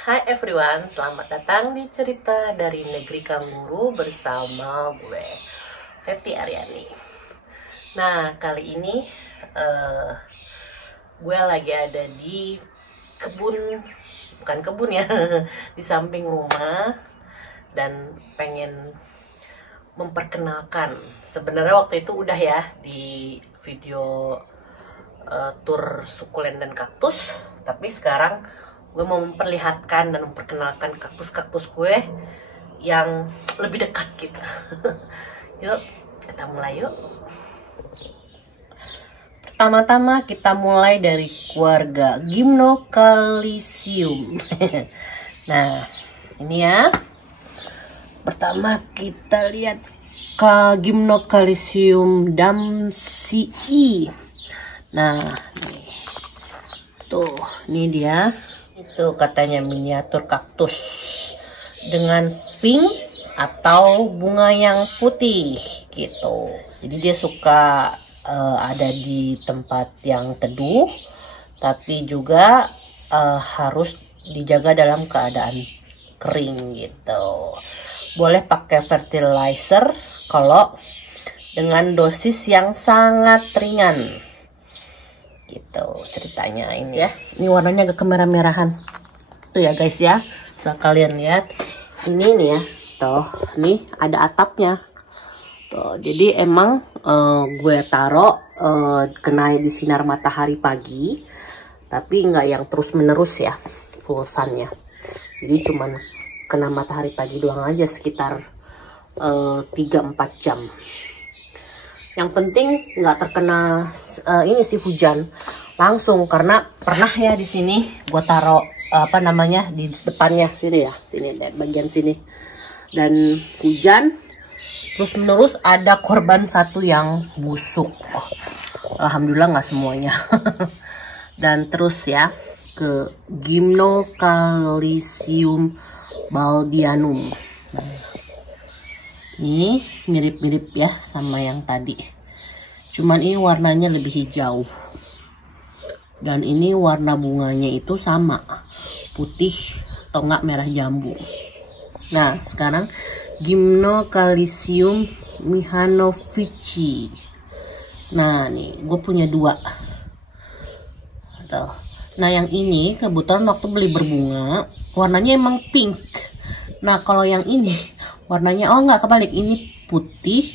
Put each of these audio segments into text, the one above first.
Hai everyone, selamat datang di cerita dari negeri kanguru bersama gue, Fetty Aryani. Nah, kali ini gue lagi ada di kebun, bukan kebun ya, di samping rumah, dan pengen memperkenalkan. Sebenarnya waktu itu udah ya di video tur sukulen dan kaktus, tapi sekarang gue mau memperlihatkan dan memperkenalkan kaktus-kaktus gue yang lebih dekat gitu. Yuk, kita mulai yuk. Pertama-tama kita mulai dari keluarga Gymnocalycium. Nah, ini ya. Pertama kita lihat ke Gymnocalycium damsii. Nah, nih. Tuh, ini dia. Itu katanya miniatur kaktus dengan pink atau bunga yang putih gitu. Jadi dia suka ada di tempat yang teduh, tapi juga harus dijaga dalam keadaan kering gitu. Boleh pakai fertilizer kalau dengan dosis yang sangat ringan. Gitu ceritanya ini ya. Ini warnanya agak kemerah-merahan tuh ya guys ya. So kalian lihat ini nih ya, tuh nih ada atapnya tuh. Jadi emang gue taruh kena di sinar matahari pagi, tapi nggak yang terus menerus ya full sunnya. Jadi cuman kena matahari pagi doang aja, sekitar 3-4 jam. Yang penting nggak terkena ini sih hujan langsung, karena pernah ya di sini gue taruh apa namanya di depannya sini ya, sini deh, bagian sini, dan hujan terus menerus ada korban satu yang busuk. Alhamdulillah nggak semuanya. Dan terus ya ke Gymnocalycium baldianum. Ini mirip-mirip ya sama yang tadi, cuman ini warnanya lebih hijau, dan ini warna bunganya itu sama, putih atau enggak merah jambu. Nah sekarang Gymnocalycium mihanovici. Nah nih gue punya dua. Nah yang ini kebetulan waktu beli berbunga warnanya emang pink. Nah kalau yang ini warnanya, oh nggak kebalik, ini putih,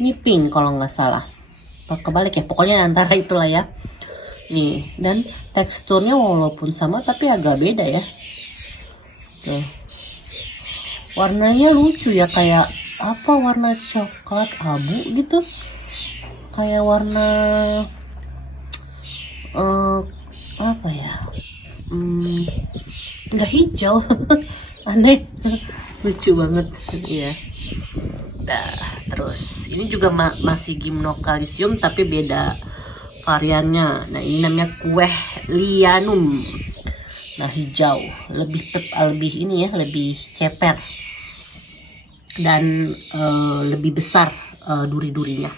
ini pink kalau nggak salah. Kebalik ya, pokoknya antara itulah ya. Nih, dan teksturnya walaupun sama tapi agak beda ya. Tuh. Warnanya lucu ya, kayak apa, warna coklat abu gitu. Kayak warna apa ya? Nggak hijau. Aneh. Lucu banget ya. Nah, terus ini juga masih Gymnocalycium tapi beda variannya. Nah, ini namanya Kuehlianum. Nah, hijau, lebih ini ya, lebih ceper dan lebih besar duri-durinya.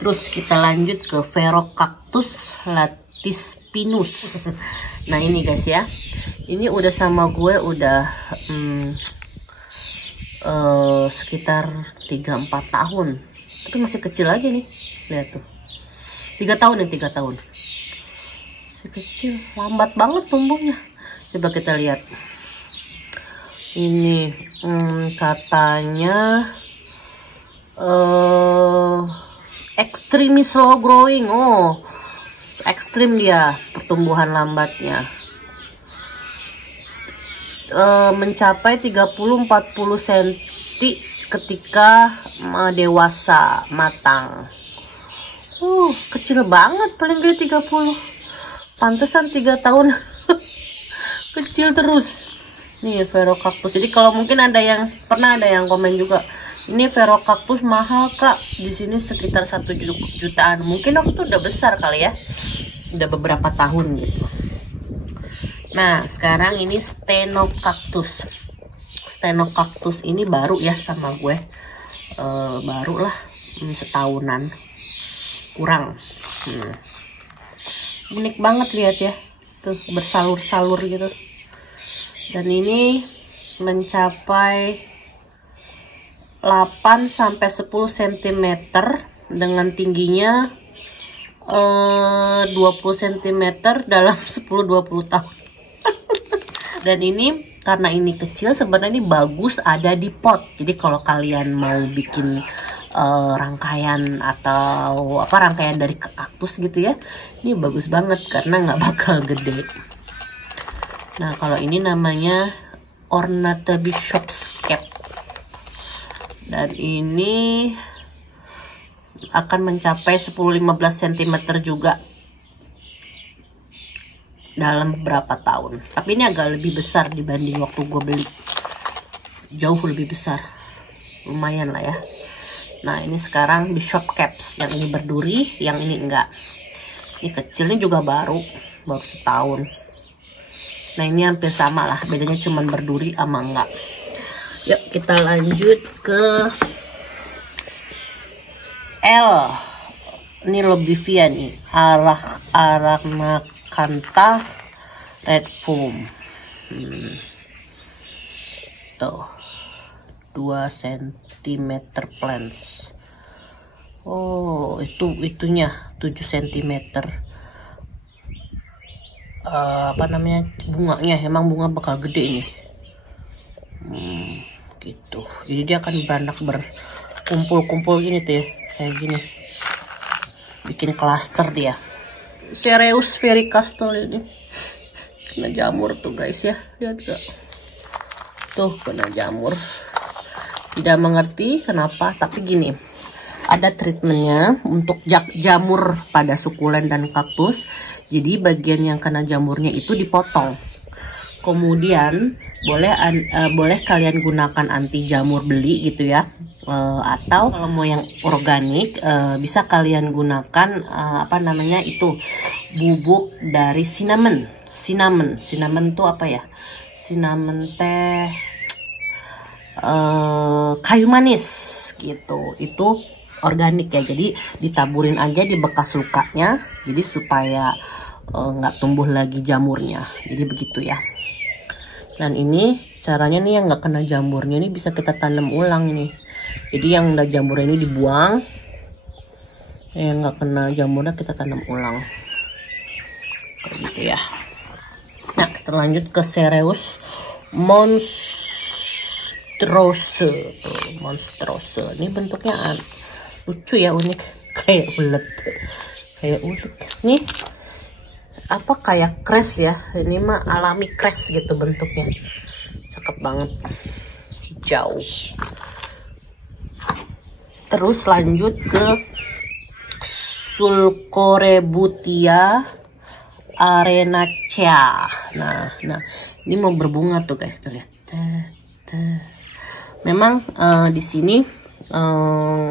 Terus kita lanjut ke Verocactus latispinus. Nah, ini guys ya. Ini udah sama gue udah sekitar 3-4 tahun, tapi masih kecil aja nih, lihat tuh. 3 tahun ya, 3 tahun masih kecil, lambat banget tumbuhnya. Coba kita lihat ini, katanya extremely slow growing. Oh, ekstrim dia pertumbuhan lambatnya. Mencapai 30-40 cm ketika dewasa matang. Kecil banget, paling gede 30. Pantesan 3 tahun. Kecil terus. Nih Verocactus. Jadi kalau mungkin ada yang pernah ada yang komen juga, ini Verocactus mahal kak, di sini sekitar 1 jutaan. Mungkin waktu itu udah besar kali ya, udah beberapa tahun gitu. Nah sekarang ini Stenocactus. Stenocactus ini baru ya sama gue, baru lah, setahunan kurang. Unik banget lihat ya, tuh bersalur-salur gitu. Dan ini mencapai 8-10 cm dengan tingginya 20 cm dalam 10-20 tahun. Dan ini karena ini kecil, sebenarnya ini bagus ada di pot. Jadi kalau kalian mau bikin rangkaian atau rangkaian dari kaktus gitu ya, ini bagus banget karena nggak bakal gede. Nah kalau ini namanya Ornata Bishopscape, dan ini akan mencapai 10-15 cm juga dalam beberapa tahun. Tapi ini agak lebih besar dibanding waktu gue beli, jauh lebih besar, lumayan lah ya. Nah ini sekarang Bishopscape, yang ini berduri, yang ini enggak. Ini kecilnya juga baru setahun. Nah ini hampir sama lah, bedanya cuman berduri sama enggak. Yuk kita lanjut ke L. Ini Lobivia nih, Arachnacantha red foam. Tuh 2 cm plants. Oh itunya 7 cm. Bunganya, emang bunga bakal gede ini. Gitu. Jadi dia akan beranak berkumpul-kumpul gini tuh ya, kayak gini. Bikin klaster dia. Cereus vericastel ini kena jamur tuh guys ya, lihat gak? Tuh kena jamur. Tidak mengerti kenapa, tapi gini, ada treatmentnya untuk jamur pada sukulen dan kaktus. Jadi bagian yang kena jamurnya itu dipotong. Kemudian boleh kalian gunakan anti jamur beli gitu ya. Atau kalau mau yang organik bisa kalian gunakan itu bubuk dari cinnamon tuh apa ya, cinnamon teh kayu manis gitu, itu organik ya. Jadi ditaburin aja di bekas lukanya, jadi supaya nggak tumbuh lagi jamurnya, jadi begitu ya. Dan ini caranya nih, yang nggak kena jamurnya ini bisa kita tanam ulang nih. Jadi yang udah jamur ini dibuang, yang nggak kena jamurnya kita tanam ulang, kayak gitu ya. Nah kita lanjut ke Cereus monstrose. Monstrose ini bentuknya lucu ya, unik, kayak ulet. Nih kayak kres ya, ini mah alami kres gitu bentuknya, cakep banget, hijau. Terus lanjut ke Sulcorebutia arenacea. Nah ini mau berbunga tuh guys, tuh lihat. Memang di sini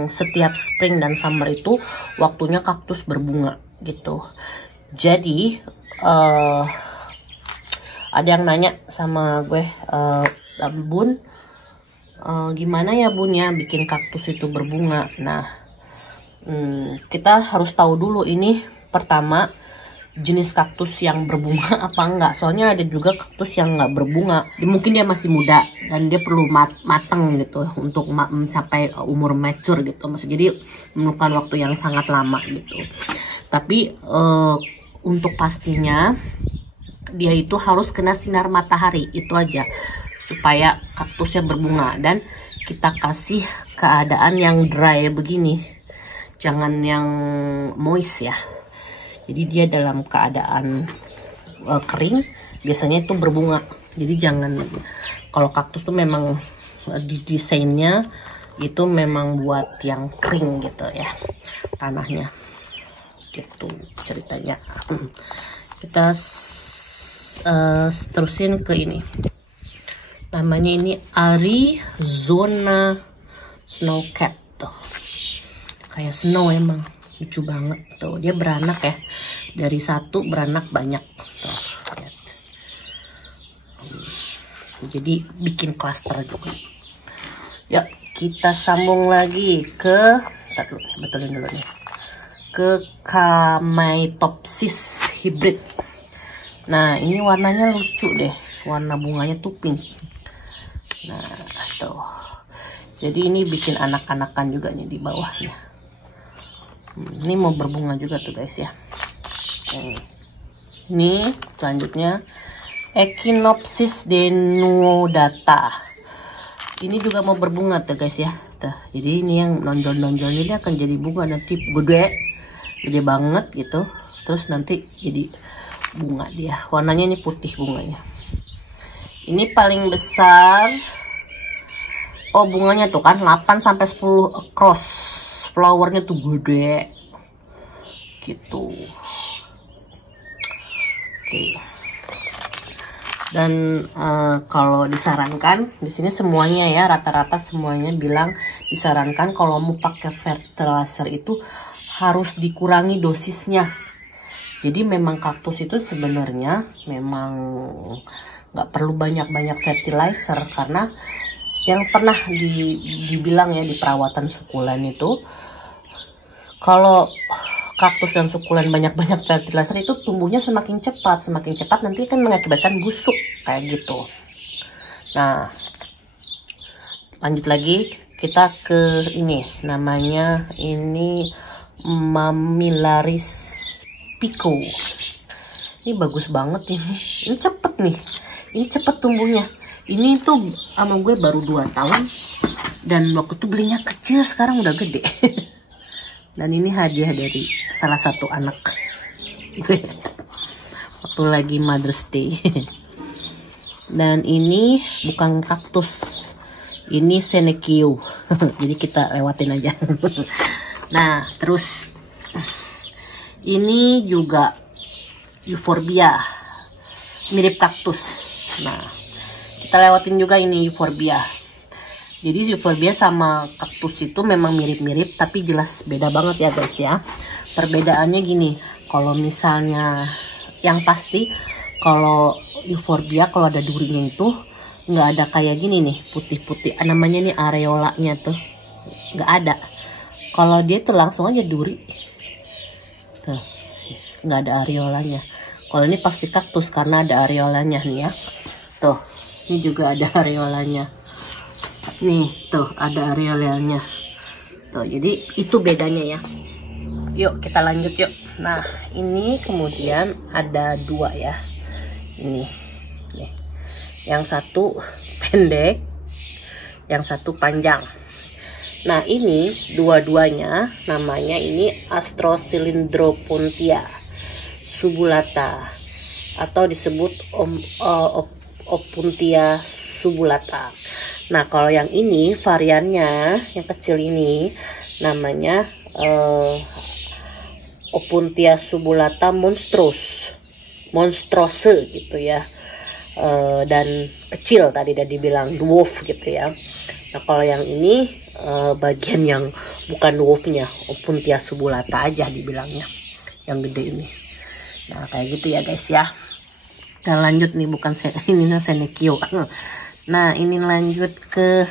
setiap spring dan summer itu waktunya kaktus berbunga gitu. Jadi ada yang nanya sama gue, Bun, gimana ya Bun ya bikin kaktus itu berbunga. Nah kita harus tahu dulu ini pertama jenis kaktus yang berbunga apa enggak. Soalnya ada juga kaktus yang nggak berbunga, mungkin dia masih muda dan dia perlu matang gitu untuk mencapai umur mature gitu. Jadi memerlukan waktu yang sangat lama gitu. Tapi untuk pastinya dia itu harus kena sinar matahari, itu aja, supaya kaktusnya berbunga. Dan kita kasih keadaan yang dry begini, jangan yang moist ya. Jadi dia dalam keadaan kering biasanya itu berbunga. Jadi jangan, kalau kaktus tuh memang didesainnya itu memang buat yang kering gitu ya tanahnya, gitu ceritanya. Kita terusin ke ini, namanya ini Arizona Snowcap tuh, kayak snow, emang lucu banget tuh. Dia beranak ya, dari satu beranak banyak tuh, lihat. Jadi bikin klaster juga. Ya kita sambung lagi ke, betulin dulu nih, ke Chamaetopsis hybrid. Nah, ini warnanya lucu deh. Warna bunganya tuh pink. Nah, tuh. Jadi ini bikin anak-anakan juga nih di bawahnya. Ini mau berbunga juga tuh guys ya. Ini selanjutnya Echinopsis denudata. Ini juga mau berbunga tuh guys ya. Tuh, jadi ini yang nonjol-nonjol ini akan jadi bunga nanti gede banget gitu. Terus nanti jadi bunga dia. Warnanya ini putih bunganya. Ini paling besar. Oh, bunganya tuh kan 8 sampai 10 across. Flowernya tuh gede. Gitu. Oke. Dan kalau disarankan di sini semuanya ya, rata-rata semuanya bilang disarankan kalau mau pakai fertilizer itu harus dikurangi dosisnya. Jadi memang kaktus itu sebenarnya memang nggak perlu banyak-banyak fertilizer, karena yang pernah dibilang ya di perawatan sukulen itu, kalau kaktus dan sukulen banyak-banyak fertilizer itu tumbuhnya semakin cepat nanti kan mengakibatkan busuk kayak gitu. Nah, lanjut lagi kita ke ini, namanya ini Mammillaris pico. Ini bagus banget ini cepet nih, ini cepet tumbuhnya. Ini tuh sama gue baru 2 tahun dan waktu itu belinya kecil, sekarang udah gede. Dan ini hadiah dari salah satu anak gue waktu lagi Mother's Day. Dan ini bukan kaktus, ini Senecio. Jadi kita lewatin aja. Nah, terus ini juga Euphorbia, mirip kaktus. Nah, kita lewatin juga ini Euphorbia. Jadi Euphorbia sama kaktus itu memang mirip-mirip, tapi jelas beda banget ya guys ya. Perbedaannya gini, kalau misalnya yang pasti kalau Euphorbia kalau ada durinya itu nggak ada kayak gini nih putih-putih, namanya nih areolanya tuh nggak ada. Kalau dia tuh langsung aja duri, tuh nggak ada areolanya. Kalau ini pasti kaktus karena ada areolanya nih ya. Tuh, ini juga ada areolanya. Nih, tuh ada areolanya. Tuh, jadi itu bedanya ya. Yuk kita lanjut yuk. Nah, ini kemudian ada 2 ya. Ini, nih. Yang satu pendek, yang satu panjang. Nah, ini dua-duanya namanya ini Astrocylindropontia subulata atau disebut Opuntia subulata. Nah, kalau yang ini variannya yang kecil ini namanya Opuntia subulata monstrose gitu ya. Dan kecil tadi udah dibilang dwarf gitu ya. Nah, kalau yang ini bagian yang bukan dwarfnya, Opuntia subulata aja dibilangnya, yang gede ini. Nah, kayak gitu ya guys ya. Kita lanjut nih, bukan ini Senecio. Nah, ini lanjut ke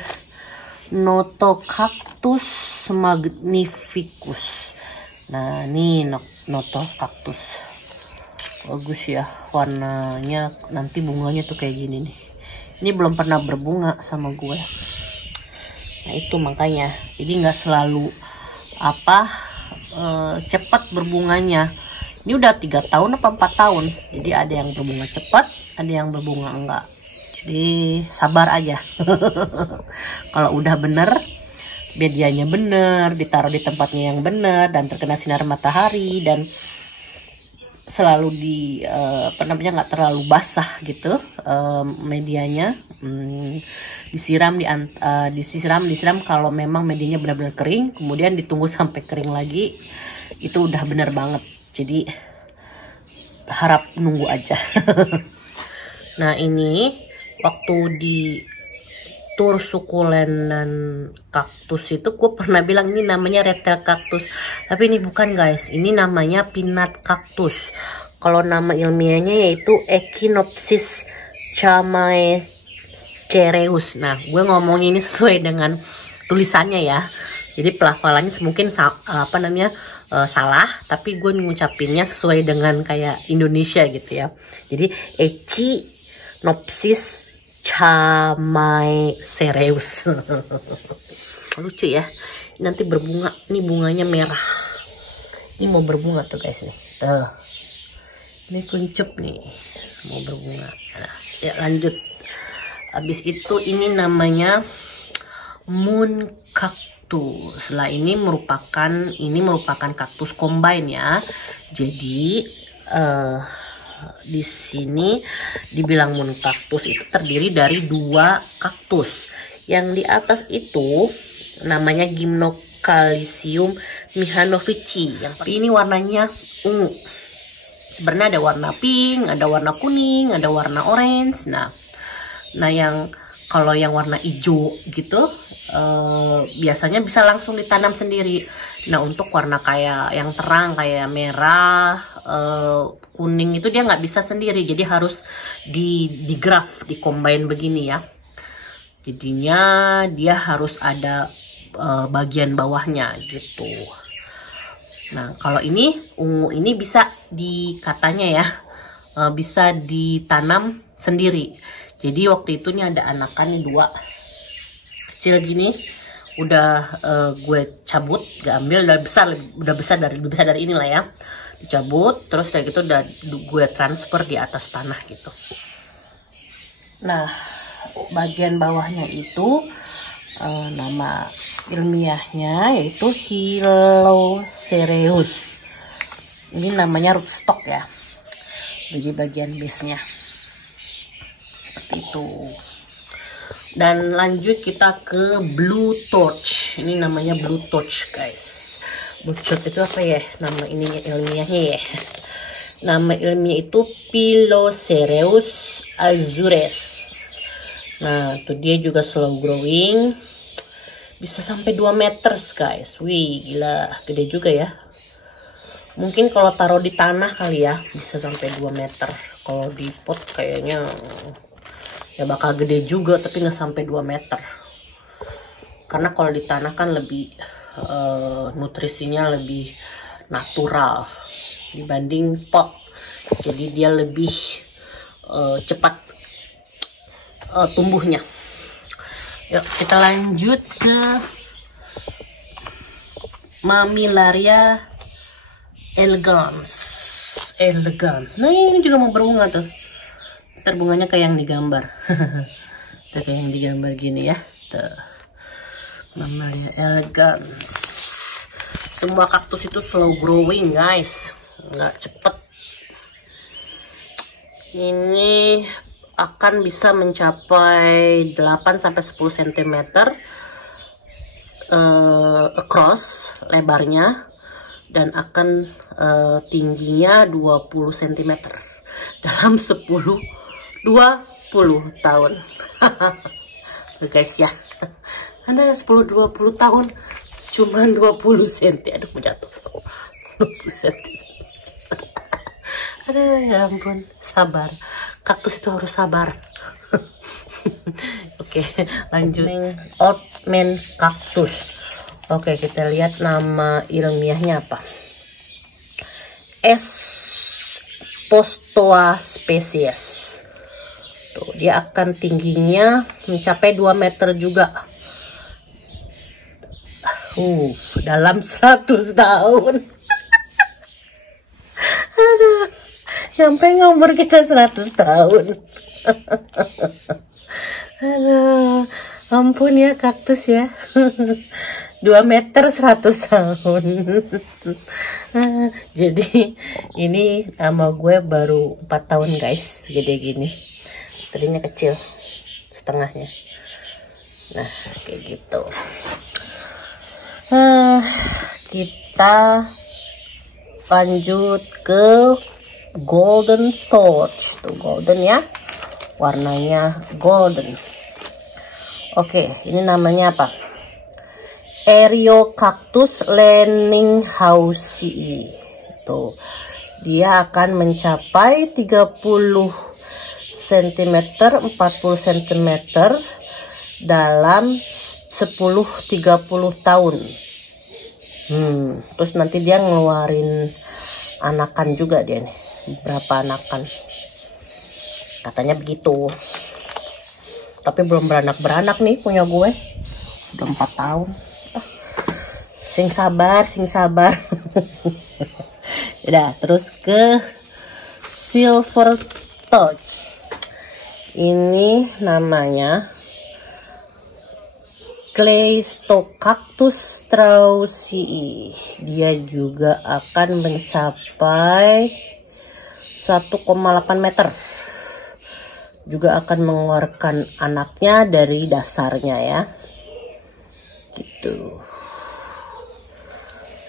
Notocactus magnificus. Nah, ini Notocactus. Bagus ya warnanya, nanti bunganya tuh kayak gini nih. Ini belum pernah berbunga sama gue. Nah, itu makanya. Jadi nggak selalu cepat berbunganya. Ini udah 3 tahun apa 4 tahun. Jadi ada yang berbunga cepat, ada yang berbunga enggak. Jadi sabar aja. Kalau udah bener, medianya bener, ditaruh di tempatnya yang bener dan terkena sinar matahari dan selalu nggak terlalu basah gitu medianya. Disiram kalau memang medianya benar-benar kering, kemudian ditunggu sampai kering lagi, itu udah bener banget. Jadi harap nunggu aja. Nah, ini waktu di tur sukulen dan kaktus itu gue pernah bilang ini namanya red tail cactus, tapi ini bukan guys, ini namanya peanut cactus. Kalau nama ilmiahnya yaitu Echinopsis chamaecereus. Nah, gue ngomong ini sesuai dengan tulisannya ya, Jadi pelafalannya mungkin salah, tapi gue ngucapinnya sesuai dengan kayak Indonesia gitu ya. Jadi Echinopsis chamaesyreus. Lucu ya. Nanti berbunga. Ini bunganya merah. Ini mau berbunga tuh guys nih. Tuh. Ini kuncup nih. Mau berbunga. Nah, ya lanjut. Habis itu ini namanya moon cactus. Setelah ini merupakan kaktus combine ya. Jadi di sini dibilang moon cactus itu terdiri dari 2 kaktus. Yang di atas itu namanya Gymnocalycium mihanovici. Yang ini warnanya ungu. Sebenarnya ada warna pink, ada warna kuning, ada warna orange. Nah yang kalau yang warna hijau gitu biasanya bisa langsung ditanam sendiri. Nah untuk warna kayak yang terang kayak merah, kuning itu dia nggak bisa sendiri. Jadi harus di graft, di combine begini ya. Jadinya dia harus ada bagian bawahnya gitu. Nah kalau ini ungu ini bisa katanya ya bisa ditanam sendiri. Jadi waktu itu nih ada anakan 2 kecil gini, udah gue cabut, gak ambil, udah besar dari inilah ya, dicabut, terus kayak gitu udah gue transfer di atas tanah gitu. Nah bagian bawahnya itu nama ilmiahnya yaitu Hylocereus. Ini namanya rootstock ya. Jadi bagian base-nya seperti itu. Dan lanjut kita ke blue torch. Ini namanya blue torch guys. Blue torch itu apa ya? Nama ininya ilmiahnya ya. Nama ilmiah itu Pilocereus azures. Nah, tuh dia juga slow growing. Bisa sampai 2 meter guys. Wih, gila, gede juga ya. Mungkin kalau taruh di tanah kali ya, bisa sampai 2 meter. Kalau di pot kayaknya ya bakal gede juga, tapi nggak sampai 2 meter. Karena kalau di tanah kan lebih nutrisinya lebih natural dibanding pot. Jadi dia lebih cepat tumbuhnya. Yuk kita lanjut ke Mammillaria elegans. Nah ini juga mau berbunga tuh. Ntar bunganya kayak yang digambar. Tuh kayak yang digambar gini ya. Tuh. Mammillaria elegans. Semua kaktus itu slow growing guys, nggak cepet. Ini akan bisa mencapai 8-10 cm across lebarnya, dan akan tingginya 20 cm dalam 20 tahun. Tuh guys ya, Anda 10-20 tahun cuman 20 cm. Aduh mau jatuh. 20 cm. Aduh ya ampun, sabar. Kaktus itu harus sabar. Oke, lanjut. Oatman cactus. Oke, kita lihat nama ilmiahnya apa. Espostoa species. Tuh, dia akan tingginya mencapai 2 meter juga. Dalam 100 tahun. Aduh, sampai umur kita 100 tahun. Aduh, ampun ya kaktus ya. 2 meter 100 tahun. Jadi ini sama gue baru 4 tahun guys, gede gini. Tadinya kecil setengahnya. Nah kayak gitu. Kita lanjut ke golden torch. Tuh golden ya, warnanya golden. Oke, ini namanya apa? Eriocactus leninghausii. Tuh, dia akan mencapai 30 cm 40 cm dalam 10-30 tahun. Terus nanti dia ngeluarin anakan juga dia nih, berapa anakan katanya begitu. Tapi belum beranak nih punya gue, udah 4 tahun. Sing sabar udah. Terus ke Silver Touch, ini namanya Cleistocactus straussii. Dia juga akan mencapai 1,8 meter. Juga akan mengeluarkan anaknya dari dasarnya ya. Gitu.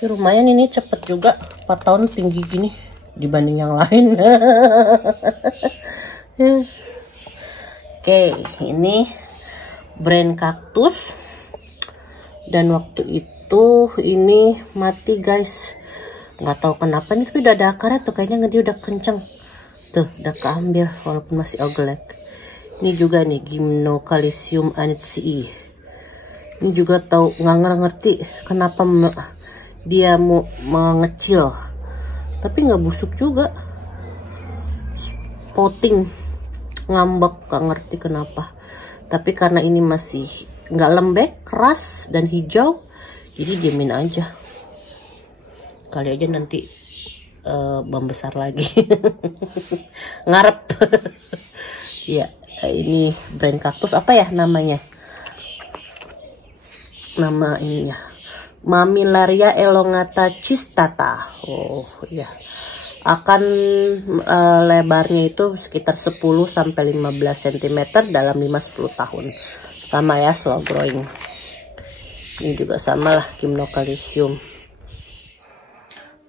Lumayan ini cepet juga, 4 tahun tinggi gini dibanding yang lain. Oke, ini brand kaktus. Dan waktu itu ini mati guys, nggak tahu kenapa nih, tapi udah ada akarnya tuh, kayaknya dia udah kenceng tuh, udah keambil walaupun masih oglek. Ini juga nih Gymnocalycium anitzi. Ini juga tahu, nggak ngerti kenapa dia mau mengecil, tapi nggak busuk juga, spotting ngambek, nggak ngerti kenapa. Tapi karena ini masih nggak lembek, keras dan hijau, jadi diemin aja. Kali aja nanti membesar lagi. Ngarep. Ya, ini brand kaktus apa ya namanya? Nama ininya Mammillaria elongata cistata. Oh iya. Akan lebarnya itu sekitar 10-15 cm dalam 5-10 tahun. Sama ya, slow growing. Ini juga sama lah, Gymnocalycium.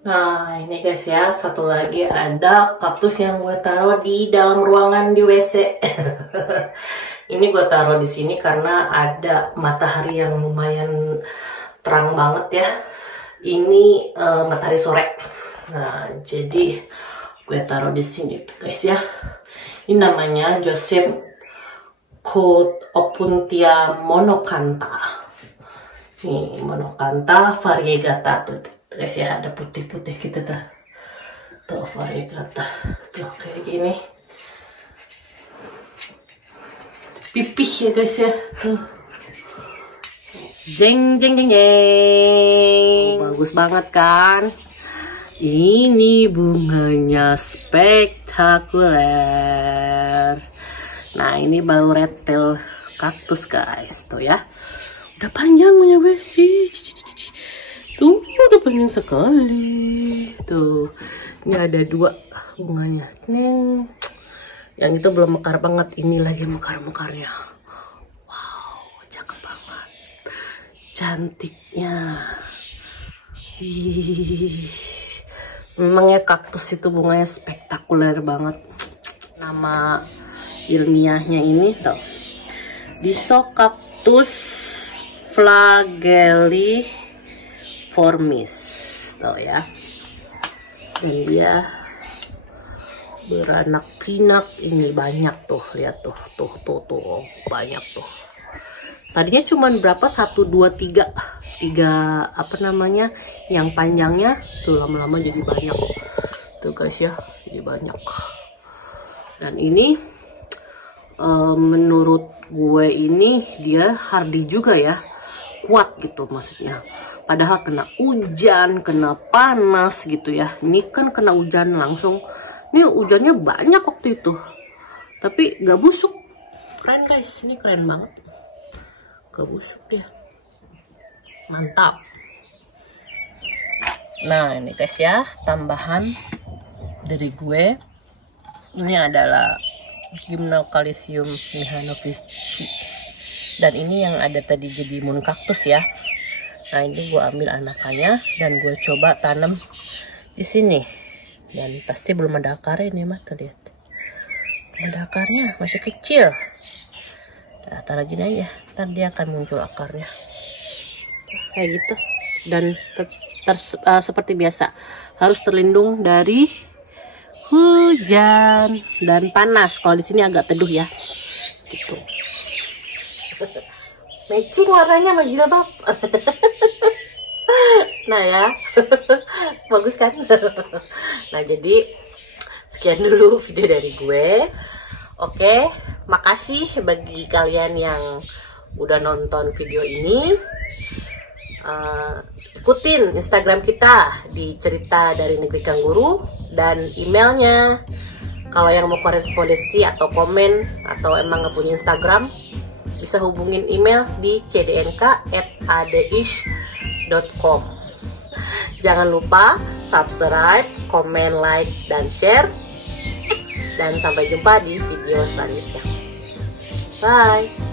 Nah ini guys ya, satu lagi ada kaktus yang gue taruh di dalam ruangan di WC. Ini gue taruh di sini karena ada matahari yang lumayan terang banget ya. Ini matahari sore. Nah jadi gue taruh di sini guys ya. Ini namanya Joseph Opuntia monocantha. Nih monocantha variegata tuh guys ya, ada putih-putih gitu tuh variegata tuh kayak gini, pipih ya guys ya tuh, jeng jeng jeng jeng. Bagus banget kan. Ini bunganya spektakuler. Nah ini baru red tail kaktus guys, tuh ya, udah panjangnya guys sih, tuh udah panjang sekali tuh. Ini ada 2 bunganya, neng. Yang itu belum mekar banget, ini lagi mekar-mekarnya. Wow, cakep banget, cantiknya. Memangnya kaktus itu bunganya spektakuler banget. Nama ilmiahnya ini tuh Discocactus flagelliformis tuh ya. Dan dia beranak pinak, ini banyak tuh, lihat tuh banyak tuh. Tadinya cuman berapa, 1, 2, 3 apa namanya yang panjangnya tuh, lama-lama jadi banyak tuh guys ya, jadi banyak. Dan ini menurut gue ini dia hardy juga ya, kuat gitu maksudnya. Padahal kena hujan, kena panas gitu ya. Ini kan kena hujan langsung. Ini hujannya banyak waktu itu, tapi gak busuk. Keren guys, ini keren banget, gak busuk dia, mantap. Nah ini guys ya, tambahan dari gue. Ini adalah Gymnocalycium mehanovici. Dan ini yang ada tadi jadi moon kaktus ya. Nah ini gue ambil anakannya dan gue coba tanam di sini. Dan pasti belum ada akarnya nih mah, tuh lihat. Belum ada akarnya, masih kecil. Nah, taruh gini aja, ntar dia akan muncul akarnya. Kayak gitu. Dan seperti biasa harus terlindung dari hujan dan panas. Kalau di sini agak teduh ya, gitu. matching warnanya sama jilbab. Nah ya, bagus kan? Nah jadi sekian dulu video dari gue. Oke, makasih bagi kalian yang udah nonton video ini. Ikutin Instagram kita di Cerita dari Negeri Kangguru dan emailnya. Kalau yang mau korespondensi atau komen atau emang nggak punya Instagram, bisa hubungin email di cdnk@adeish.com. Jangan lupa subscribe, komen, like, dan share. Dan sampai jumpa di video selanjutnya. Bye.